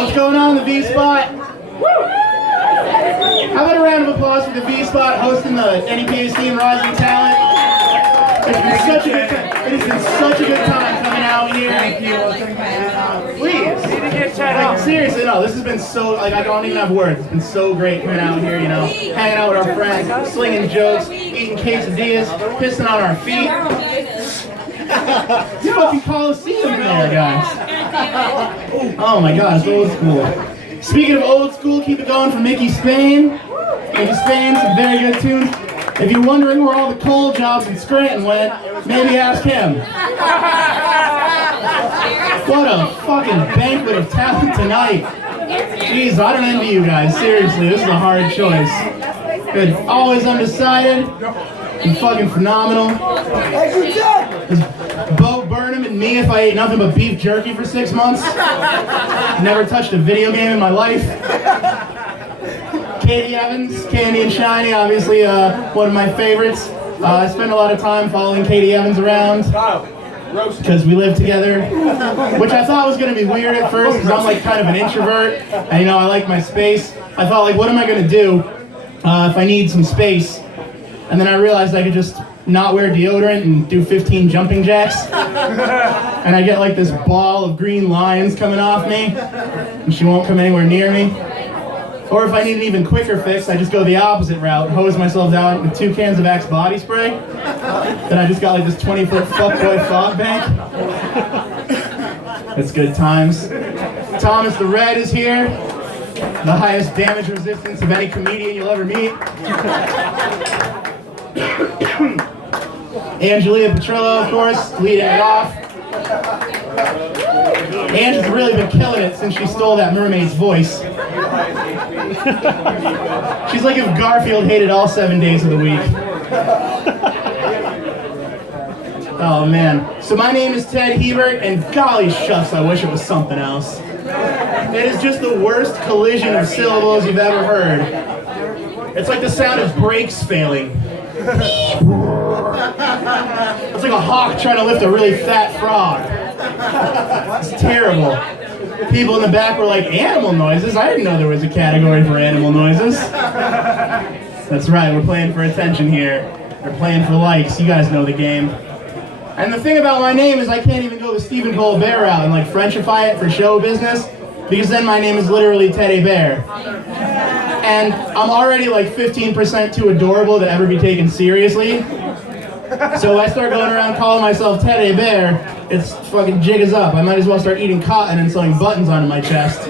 What's going on, the V-Spot? How about a round of applause for the V-Spot hosting the NEPA Scene Rising Talent? It has been such a good time coming out here. Thank you. Please. Seriously, no, this has been so, I don't even have words. It's been so great coming out here, hanging out with our friends, slinging jokes, eating quesadillas, pissing on our feet. It's fucking Coliseum in there, guys. Oh my god, it's old school. Speaking of old school, keep it going for Mickey Spain. Mickey Spain, some very good tunes. If you're wondering where all the coal jobs in Scranton went, maybe ask him. What a fucking banquet of talent tonight. Jeez, I don't envy you guys. Seriously, this is a hard choice. Good. Always undecided. And fucking phenomenal. There's Bo Burnham and me if I ate nothing but beef jerky for 6 months. Never touched a video game in my life. Katie Evans, Candy and Shiny, obviously one of my favorites. I spend a lot of time following Katie Evans around because we live together, which I thought was going to be weird at first because I'm like kind of an introvert and I like my space. I thought like, what am I going to do if I need some space? And then I realized I could just not wear deodorant and do 15 jumping jacks. And I get like this ball of green lines coming off me and she won't come anywhere near me. Or if I need an even quicker fix, I just go the opposite route, hose myself down with 2 cans of Axe body spray. Then I just got like this 20-foot fuckboy fog bank. It's good times. Thomas the Red is here. The highest damage resistance of any comedian you'll ever meet. Angelia Petrillo, of course, leading it off. Angie's really been killing it since she stole that mermaid's voice. She's like if Garfield hated all 7 days of the week. Oh man. So my name is Ted Hebert, and golly shucks, I wish it was something else. It is just the worst collision of syllables you've ever heard. It's like the sound of brakes failing. It's like a hawk trying to lift a really fat frog. It's terrible. People in the back were like, animal noises? I didn't know there was a category for animal noises. That's right, we're playing for attention here. We're playing for likes. You guys know the game. And the thing about my name is I can't even go the Stephen Colbert route and like Frenchify it for show business, because then my name is literally Ted Hebert. And I'm already like 15% too adorable to ever be taken seriously. So I start going around calling myself Ted Hebert, it's fucking jig is up. I might as well start eating cotton and sewing buttons onto my chest.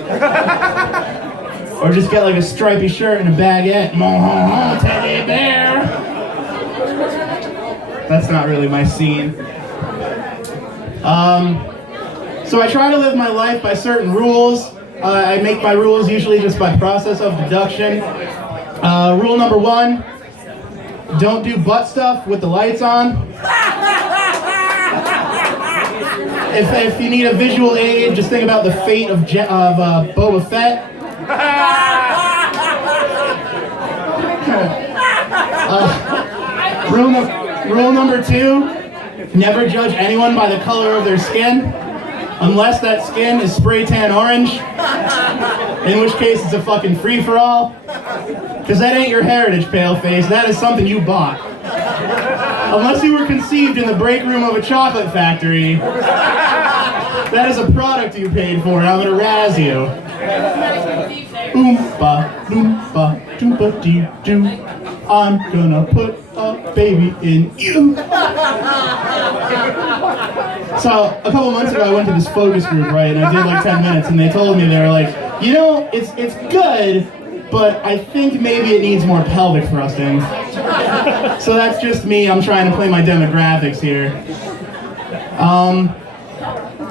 Or just get like a stripy shirt and a baguette. Ted Hebert. That's not really my scene. So I try to live my life by certain rules. I make my rules usually just by process of deduction. Rule number 1, don't do butt stuff with the lights on. If you need a visual aid, just think about the fate of Boba Fett. Rule number 2, never judge anyone by the color of their skin. Unless that skin is spray tan orange, in which case it's a fucking free-for-all. Because that ain't your heritage, paleface. That is something you bought. Unless you were conceived in the break room of a chocolate factory, that is a product you paid for, and I'm gonna razz you. Oompa, loompa, doompa-dee-doo. I'm gonna put a baby in you. So a couple months ago I went to this focus group, right, and I did like 10 minutes, and they told me, they were like, you know, it's good, but I think maybe it needs more pelvic thrusting. So that's just me, I'm trying to play my demographics here.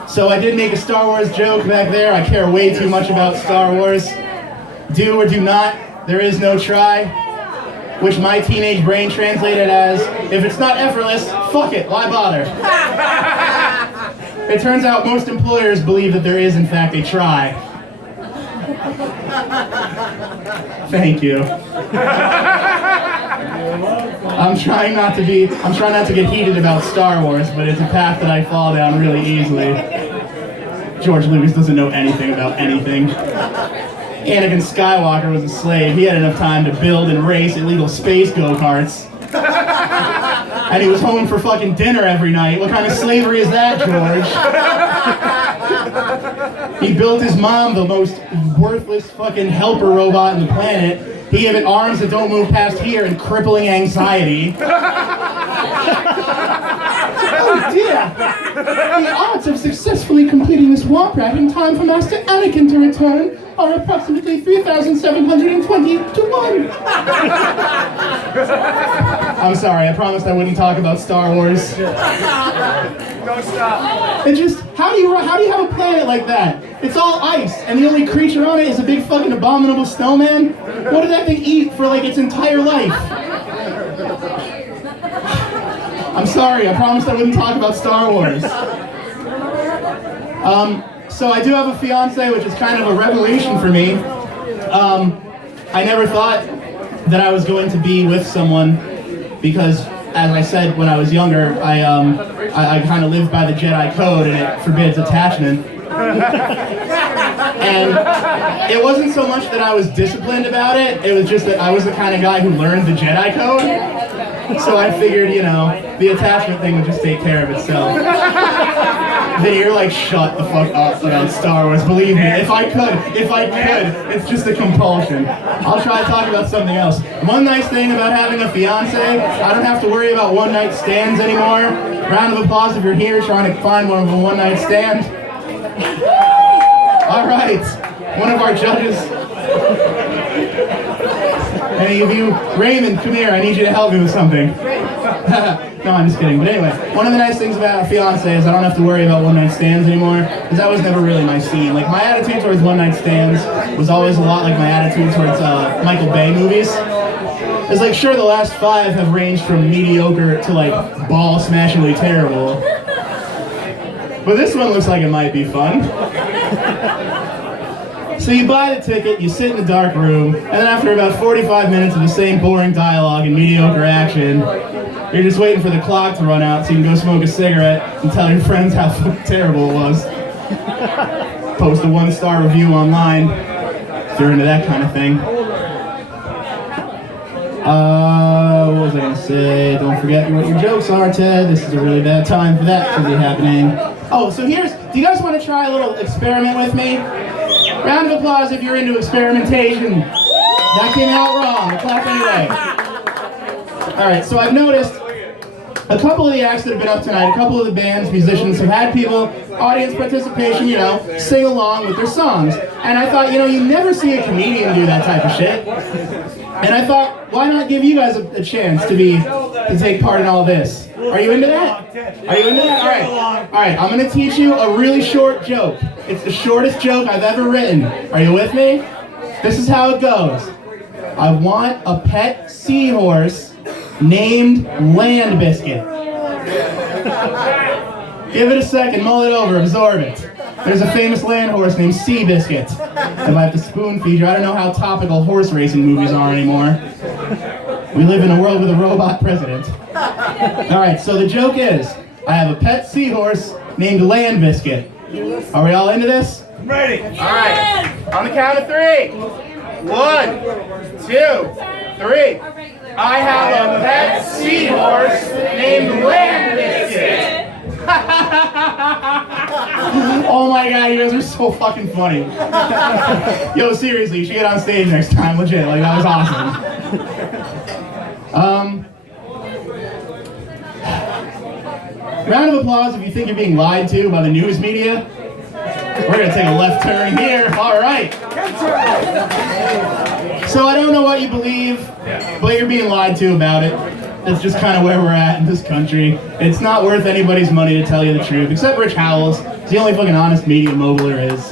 So I did make a Star Wars joke back there. I care way too much about Star Wars. Do or do not, there is no try. Which my teenage brain translated as, if it's not effortless, fuck it, why bother? It turns out most employers believe that there is in fact a try. Thank you. I'm trying not to get heated about Star Wars, but it's a path that I fall down really easily. George Lucas doesn't know anything about anything. Anakin Skywalker was a slave. He had enough time to build and race illegal space go-karts. And he was home for fucking dinner every night. What kind of slavery is that, George? He built his mom the most worthless fucking helper robot on the planet. He gave it arms that don't move past here and crippling anxiety. Oh dear! The odds of successfully completing this warp-rat in time for Master Anakin to return are approximately 3,720 to 1. I'm sorry, I promised I wouldn't talk about Star Wars. Don't stop. It just, how do you have a planet like that? It's all ice, and the only creature on it is a big fucking abominable snowman? What did that thing eat for like its entire life? I'm sorry, I promised I wouldn't talk about Star Wars. So I do have a fiance, which is kind of a revelation for me. I never thought that I was going to be with someone because, as I said when I was younger, I kind of lived by the Jedi code and it forbids attachment. And it wasn't so much that I was disciplined about it, it was just that I was the kind of guy who learned the Jedi code. So I figured, you know, the attachment thing would just take care of itself. Then you're like, shut the fuck up about Star Wars. Believe me, if I could, it's just a compulsion. I'll try to talk about something else. One nice thing about having a fiance, I don't have to worry about one-night stands anymore. Round of applause if you're here trying to find one of a one-night stand. All right, one of our judges. Any of you? Raymond, come here, I need you to help me with something. No, I'm just kidding. But anyway, one of the nice things about a fiance is I don't have to worry about one-night stands anymore, because that was never really my scene. Like, my attitude towards one-night stands was always a lot like my attitude towards Michael Bay movies. It's like, sure, the last 5 have ranged from mediocre to, like, ball-smashingly terrible. But this one looks like it might be fun. So you buy the ticket, you sit in a dark room, and then after about 45 minutes of the same boring dialogue and mediocre action, you're just waiting for the clock to run out so you can go smoke a cigarette and tell your friends how fucking terrible it was. Post a 1-star review online if you're into that kind of thing. What was I going to say? Don't forget what your jokes are, Ted. This is a really bad time for that to be happening. Oh, so do you guys want to try a little experiment with me? Round of applause if you're into experimentation. That came out wrong. Clap anyway. Alright, so I've noticed a couple of the acts that have been up tonight, a couple of the bands, musicians have had people, audience participation, you know, sing along with their songs. And I thought, you know, you never see a comedian do that type of shit. And I thought, why not give you guys a chance to take part in all this? Are you into that? Are you into that? Alright, I'm going to teach you a really short joke. It's the shortest joke I've ever written. Are you with me? This is how it goes. I want a pet seahorse named Land Biscuit. Give it a second, mull it over, absorb it. There's a famous land horse named Sea Biscuit. If I have to spoon feed you, I don't know how topical horse racing movies are anymore. We live in a world with a robot president. Alright, so the joke is, I have a pet seahorse named Land Biscuit. Are we all into this? I'm ready. Alright, on the count of 3. 1, 2, 3. I have a pet seahorse named Land Biscuit. Oh my god, you guys are so fucking funny. Yo, seriously, you should get on stage next time, legit, like that was awesome. Round of applause if you think you're being lied to by the news media. We're gonna take a left turn here, alright. So I don't know what you believe, but you're being lied to about it. That's just kind of where we're at in this country. It's not worth anybody's money to tell you the truth, except Rich Howells. He's the only fucking honest media mogul there is.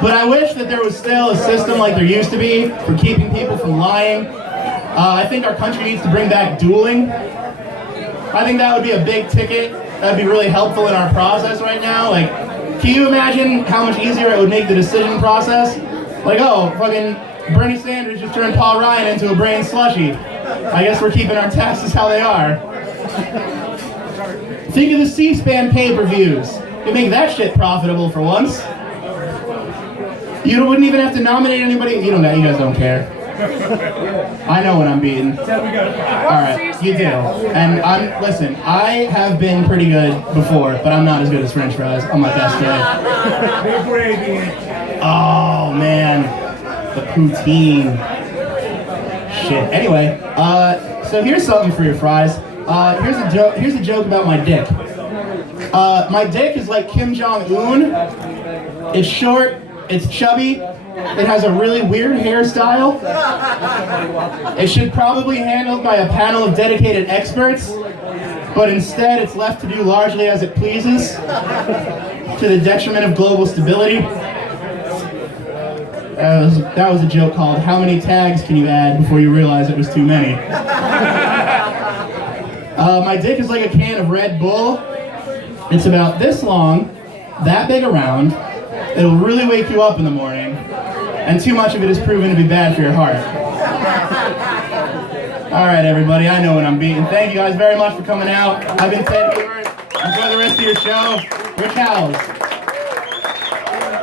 But I wish that there was still a system like there used to be for keeping people from lying. I think our country needs to bring back dueling. I think that would be a big ticket. That would be really helpful in our process right now. Like, can you imagine how much easier it would make the decision process? Like, oh, fucking Bernie Sanders just turned Paul Ryan into a brain slushy. I guess we're keeping our taxes how they are. Think of the C-SPAN pay-per-views. You make that shit profitable for once. You wouldn't even have to nominate anybody. You guys don't care. I know when I'm beaten. Alright, you do. And listen, I have been pretty good before, but I'm not as good as French fries on my best day. Oh man, the poutine. Shit. Anyway, so here's something for your fries. Here's a joke about my dick. My dick is like Kim Jong-un. It's short, it's chubby, it has a really weird hairstyle. It should probably be handled by a panel of dedicated experts, but instead it's left to do largely as it pleases, to the detriment of global stability. That was a joke called "How many tags can you add before you realize it was too many?" My dick is like a can of Red Bull. It's about this long, that big around. It'll really wake you up in the morning, and too much of it is proven to be bad for your heart. All right, everybody, I know when I'm beaten. Thank you guys very much for coming out. I've been Ted Hebert. Enjoy the rest of your show. Rich Howes.